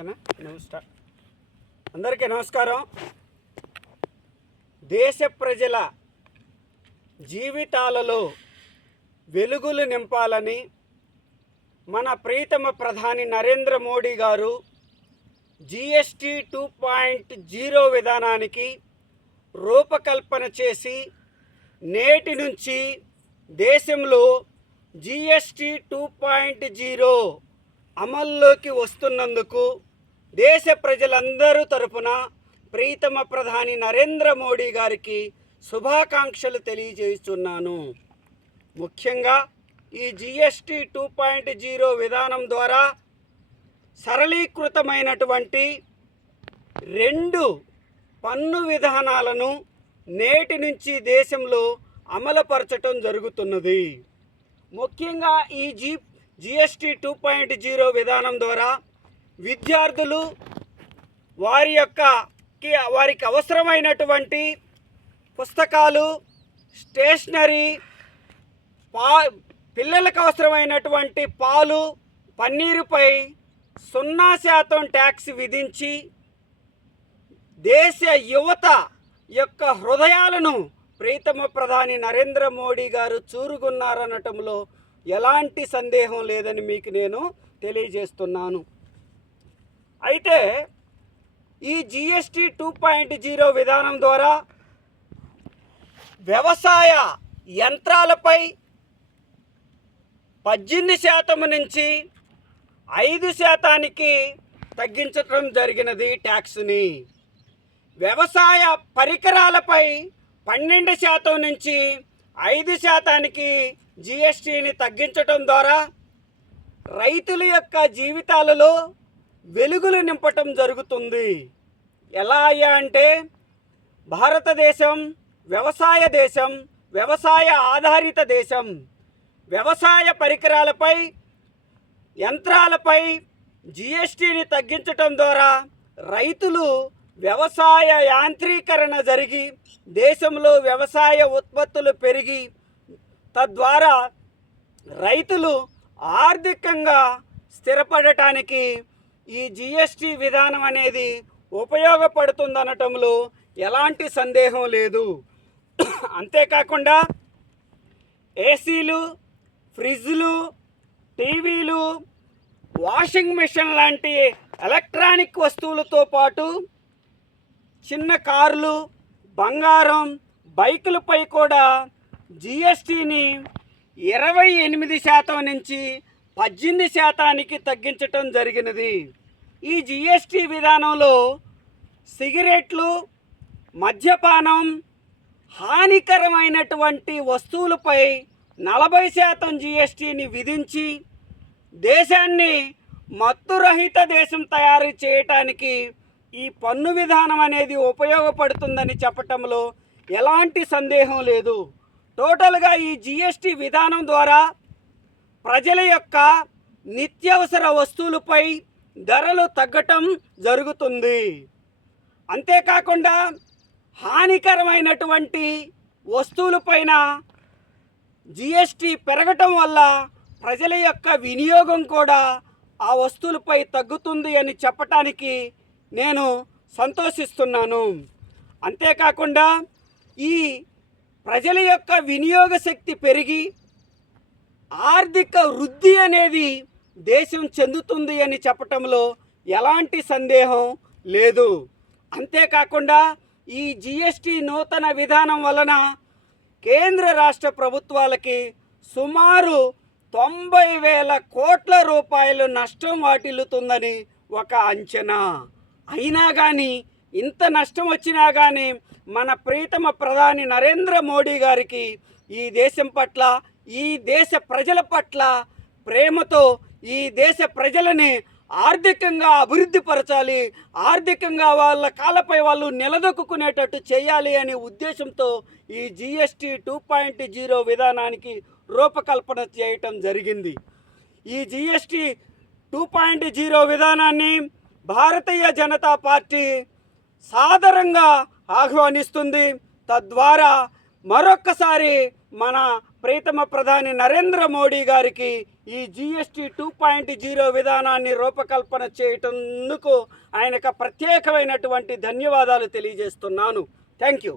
అందరికీ నమస్కారం. దేశ ప్రజల జీవితాలలో వెలుగులు నింపాలని మన ప్రీతమ ప్రధాని నరేంద్ర మోడీ గారు GST 2.0 విధానానికి రూపకల్పన చేసి నేటి నుంచి దేశంలో GST 2.0 అమల్లోకి వస్తున్నందుకు దేశ ప్రజలందరూ తరపున ప్రీతమ ప్రధాని నరేంద్ర మోడీ గారికి శుభాకాంక్షలు తెలియజేస్తున్నాను. ముఖ్యంగా ఈ GST 2.0 విధానం ద్వారా సరళీకృతమైనటువంటి 2 పన్ను విధానాలను నేటి నుంచి దేశంలో అమలుపరచడం జరుగుతున్నది. ముఖ్యంగా ఈ GST 2.0 విధానం ద్వారా విద్యార్థులు వారికి అవసరమైనటువంటి పుస్తకాలు, స్టేషనరీ, పిల్లలకు అవసరమైనటువంటి పాలు, పన్నీరుపై 0% ట్యాక్స్ విధించి దేశ యువత యొక్క హృదయాలను ప్రీతమ ప్రధాని నరేంద్ర మోడీ గారు చూరుగున్నారనటంలో ఎలాంటి సందేహం లేదని మీకు నేను తెలియజేస్తున్నాను. అయితే ఈ GST 2.0 విధానం ద్వారా వ్యవసాయ యంత్రాలపై 18% నుంచి 5%కి తగ్గించడం జరిగినది ట్యాక్స్ని. వ్యవసాయ పరికరాలపై 12% నుంచి 5%కి GSTని తగ్గించడం ద్వారా రైతుల యొక్క జీవితాలలో వెలుగులు నింపటం జరుగుతుంది. ఎలా అయ్యా అంటే భారతదేశం వ్యవసాయ దేశం, వ్యవసాయ ఆధారిత దేశం. వ్యవసాయ పరికరాలపై, యంత్రాలపై GSTని తగ్గించటం ద్వారా రైతులు వ్యవసాయ యాంత్రీకరణ జరిగి దేశంలో వ్యవసాయ ఉత్పత్తులు పెరిగి తద్వారా రైతులు ఆర్థికంగా స్థిరపడటానికి ఈ GST విధానం అనేది ఉపయోగపడుతుందనటంలో ఎలాంటి సందేహం లేదు. అంతేకాకుండా ఏసీలు, ఫ్రిడ్జ్లు, టీవీలు, వాషింగ్ మిషన్ లాంటి ఎలక్ట్రానిక్ వస్తువులతో పాటు చిన్న కార్లు, బంగారం, బైకులపై కూడా GSTని 28% నుంచి 18%కి తగ్గించటం జరిగినది. ఈ GST విధానంలో సిగరెట్లు, మద్యపానం, హానికరమైనటువంటి వస్తువులపై 40% GSTని విధించి దేశాన్ని మత్తురహిత దేశం తయారు చేయటానికి ఈ పన్ను విధానం అనేది ఉపయోగపడుతుందని చెప్పటంలో ఎలాంటి సందేహం లేదు. టోటల్గా ఈ GST విధానం ద్వారా ప్రజల యొక్క నిత్యావసర వస్తువులపై ధరలు తగ్గటం జరుగుతుంది. అంతేకాకుండా హానికరమైనటువంటి వస్తువులపైన GST పెరగటం వల్ల ప్రజల యొక్క వినియోగం కూడా ఆ వస్తువులపై తగ్గుతుంది అని చెప్పటానికి నేను సంతోషిస్తున్నాను. అంతేకాకుండా ఈ ప్రజల యొక్క వినియోగ శక్తి పెరిగి ఆర్థిక వృద్ధి అనేది దేశం చెందుతుంది అని చెప్పటంలో ఎలాంటి సందేహం లేదు. అంతేకాకుండా ఈ GST నూతన విధానం వలన కేంద్ర రాష్ట్ర ప్రభుత్వాలకి సుమారు 90,000 కోట్ల రూపాయలు నష్టం వాటిల్లుతుందని ఒక అంచనా. అయినా కానీ ఇంత నష్టం వచ్చినా కానీ మన ప్రీతమ ప్రధాని నరేంద్ర మోడీ గారికి ఈ దేశం పట్ల, ఈ దేశ ప్రజల పట్ల ప్రేమతో ఈ దేశ ప్రజలని ఆర్థికంగా అభివృద్ధి పరచాలి, ఆర్థికంగా వాళ్ళ కాళ్ళపై వాళ్ళు నిలదొక్కునేటట్టు చేయాలి అనే ఉద్దేశంతో ఈ GST 2.0 విధానానికి రూపకల్పన చేయటం జరిగింది. ఈ GST 2.0 విధానాన్ని భారతీయ జనతా పార్టీ సాదరంగా ఆహ్వానిస్తుంది. తద్వారా మరొక్కసారి మన ప్రీతమ ప్రధాని నరేంద్ర మోడీ గారికి ఈ జిఎస్టీ 2.0 విధానాన్ని రూపకల్పన చేయటందుకు ఆయనకు ప్రత్యేకమైనటువంటి ధన్యవాదాలు తెలియజేస్తున్నాను. Thank you.